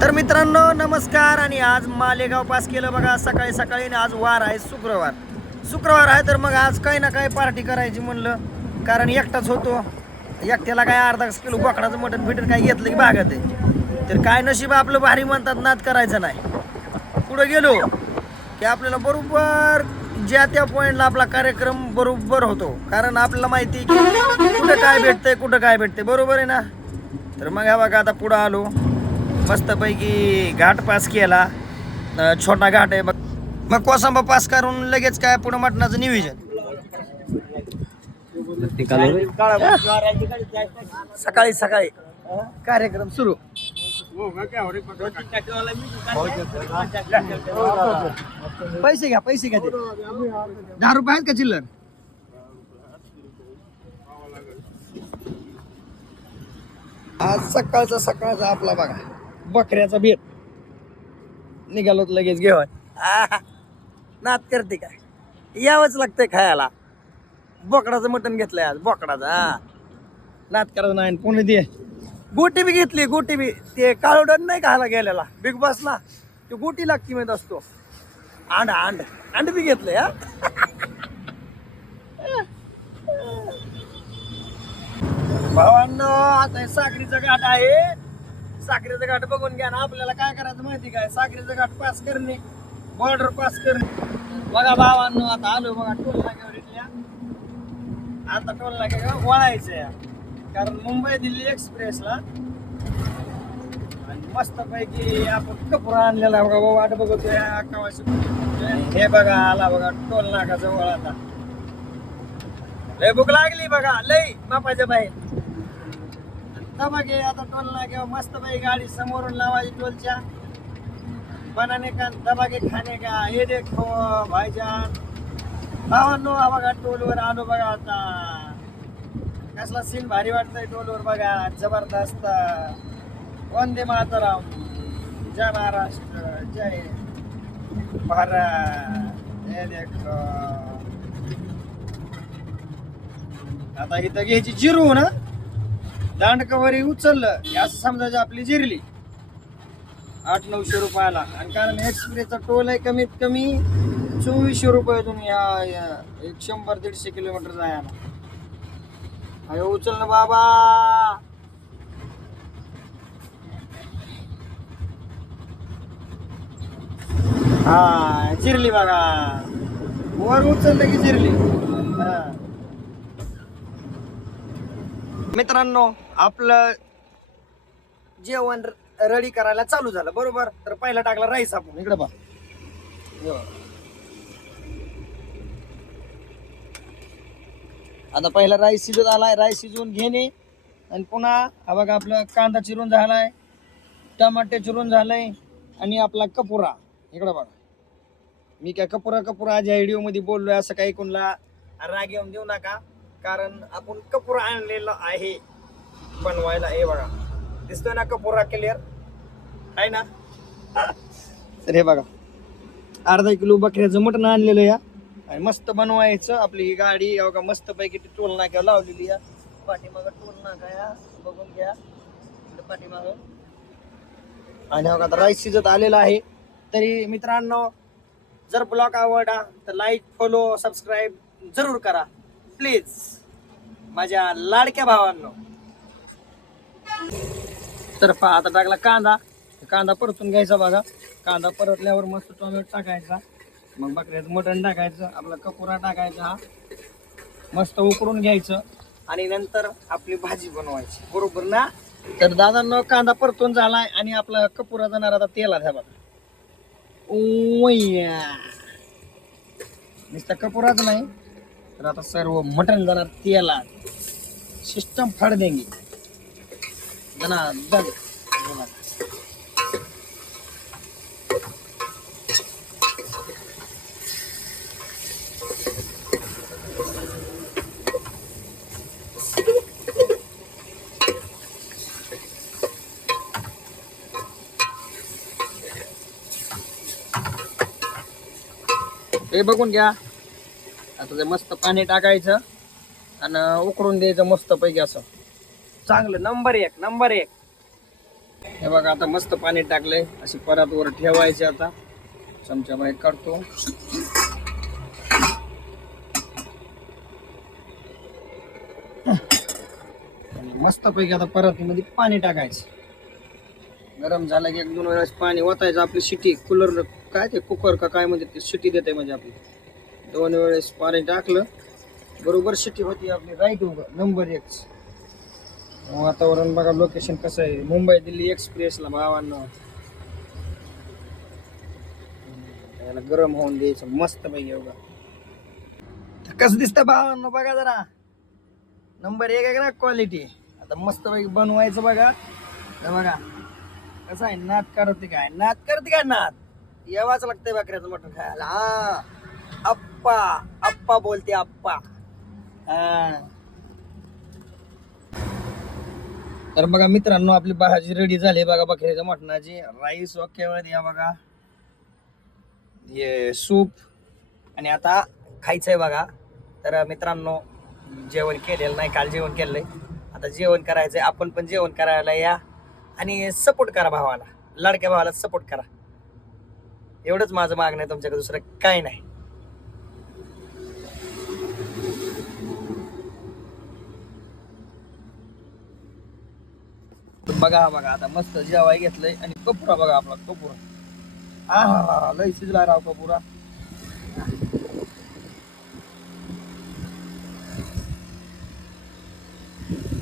तर मित्रांनो नमस्कार. आणि आज मालेगाव पास केलं बघा सकाळी सकाळी. आणि आज वार आहे शुक्रवार आहे. तर मग आज काही ना काही पार्टी करायची म्हणलं, कारण एकटाच होतो. एकट्याला काय अर्धा किलो बोकडाचं मटण फिटन काय घेतलं की भागत आहे. तर काय नशीब आपलं भारी म्हणतात, नाद करायचं नाही. पुढे गेलो की आपल्याला बरोबर ज्या त्या पॉईंटला आपला कार्यक्रम बरोबर होतो, कारण आपल्याला माहिती की कुठं काय भेटतंय बरोबर आहे ना. तर मग हा बघा आता पुढं आलो, मस्तपैकी घाट पास केला. छोटा घाट आहे मग कोसंबा पास करून लगेच काय पुढं मटणाचं नियोजन. सकाळी सकाळी कार्यक्रम सुरू. पैसे घ्या ते 10 रुपये आहेत का चिल्लर? आज सकाळचा आपला बघा बकऱ्याचा बेत निघालो लगेच घेऊन. नाद करते काय, यावंच लागतंय खायला. बोकडाचं मटण घेतलंय आज, बोकडाचा. नाद करायचं नाही. पुणे दे गोटी बी घेतली, गोटी बी ते काळोडन नाही खायला गेलेला बिग बॉसला, ते गोटी लागती माहित असतो. अंड बी घेतलंय. भावांनो आता साखरीचा घाट आहे. साखरेचा घाट बघून घ्या ना. आपल्याला काय करायचं माहिती काय, साखरेचा घाट पास करणे, बॉर्डर पास करणे. बघा भावांनो आता आलो बघा टोल नाक्यावर इथल्या. आता टोल नाक्यावर वळायचंय, कारण मुंबई दिल्ली एक्सप्रेसला. आणि मस्त पैकी आपण कपूर आणलेला बघा. वाट बघतोय हे बघा, आला बघा टोल नाका जवळ. आता लय भूक लागली बघा, लय बापाच्या बाहेर. दबागे आता टोल नाक्यावर मस्त पैकी गाडी समोरून लावायची टोलच्या. बनाने का दबागे खाणे का, हे देखो भाईजान. भावांनो हा बघा टोलवर आलो बघा. आता कसला सीन भारी वाटतंय टोलवर बघा, जबरदस्त. वंदे मातरम, जय महाराष्ट्र, जय भारत. हे देखो आता इथं घ्यायची जिरू ना, दांडकवरी उचललं असं समजायचं आपली जिरली. 800-900 रुपयाला. आणि कारण एक्सप्रेसचा टोल आहे कमीत कमी 2400 रुपये. तुम्ही एक 100-150 किलोमीटर जायला. अरे उचल ना बाबा. हा जिरली बघा, वर उचललं की जिरली. मित्रांनो आपलं जेवण रेडी करायला चालू झालं बरोबर. तर पहिला टाकला राईस आपण इकडे बघ. आता पहिला राईस शिजत आलाय, राईस शिजवून घेणे. आणि पुन्हा हा बघा आपला कांदा चिरून झालाय, टमाटे चिरून झालंय. आणि आपला कपुरा इकडे बघा. मी काय कपुरा आज या व्हिडिओ मध्ये बोललोय असं काही कोणाला राग येऊन देऊ नका, कारण आपण कपुरा आणलेला आहे बनवायला. हे बघा दिसतोय ना कपुरा क्लिअर आहे ना. तर हे बघा अर्धा किलो बकऱ्याचं मटण आणलेलं या. आणि मस्त बनवायचं. आपली ही गाडी बघा मस्त पैकी टोल नाक्यावर लावलेली या. पाठीमागं टोल नाका या, बघून घ्या पाठीमागं. आणि बघा आता राईस शिजत आलेला आहे. तरी मित्रांनो जर ब्लॉग आवडला तर लाईक, फॉलो, सबस्क्राईब जरूर करा प्लीज माझ्या लाडक्या भावांनो. तर आता टाकला कांदा परतून घ्यायचा बघा. कांदा परतल्यावर मस्त टोमॅटो टाकायचा, मग बकऱ्याचं मटण टाकायचं, आपला कपुरा टाकायचा, मस्त उकळून घ्यायचं. आणि नंतर आपली भाजी बनवायची बरोबर ना. तर दादांनो कांदा परतून झालाय आणि आपला कपुरा जाणार आता तेलात. ह्या बघा नुसता कपुराच नाही तर आता सर्व मटण जाणार तेलात. सिस्टम फाड़ देंगे जना दग. हे बघून घ्या. आता ते मस्त पाणी टाकायचं आणि उकळून द्यायचं मस्त पैकी असं चांगलं. नंबर एक हे बघा आता मस्त पाणी टाकलंय, अशी परत वर ठेवायचे. आता चमचा बाहेर काढतो. मस्त पैकी आता परत मध्ये पाणी टाकायचं. गरम झालं की 1-2 वेळेस पाणी ओतायचं. आपली शिटी कूलर काय ते कुकर का काय म्हणजे ते शिटी देते म्हणजे आपली 2 वेळेस पाणी टाकलं बरोबर शिटी होती आपली राईट नंबर 1. वातावरण बघा, लोकेशन कसं आहे, मुंबई दिल्ली एक्सप्रेसला भावांना. त्याला गरम होऊन द्यायचं मस्त पैकी. बघा कसं दिसतं भावांना, बघा जरा नंबर 1 आहे ना क्वालिटी. आता मस्त पैकी बनवायचं. बघा हे बघा कसं आहे, नाद करते काय नाद यावाच लागतंय बकऱ्याचं मटण खायला. हा अप्पा अप्पा बोलते अप्पा. हा तर बघा मित्रांनो, आपली भाजी रेडी झाली बघा बकऱ्याच्या मटणाची. राईस ओके मध्ये या बघा, हे सूप आणि आता खायचंय बघा. तर मित्रांनो जेवण केलेलं नाही, काल जेवण केलंय, आता जेवण करायचंय. आपण पण जेवण करायला या आणि सपोर्ट करा भावाला, लाडक्या भावाला सपोर्ट करा. एवढंच माझं मागणं आहे तुमच्याकडे, दुसरं काय नाही. बघा बघा आता मस्त जेवाय घेतलंय आणि कपुरा बघा आपला कपुरा. हा लय शिजला राव कपुरा.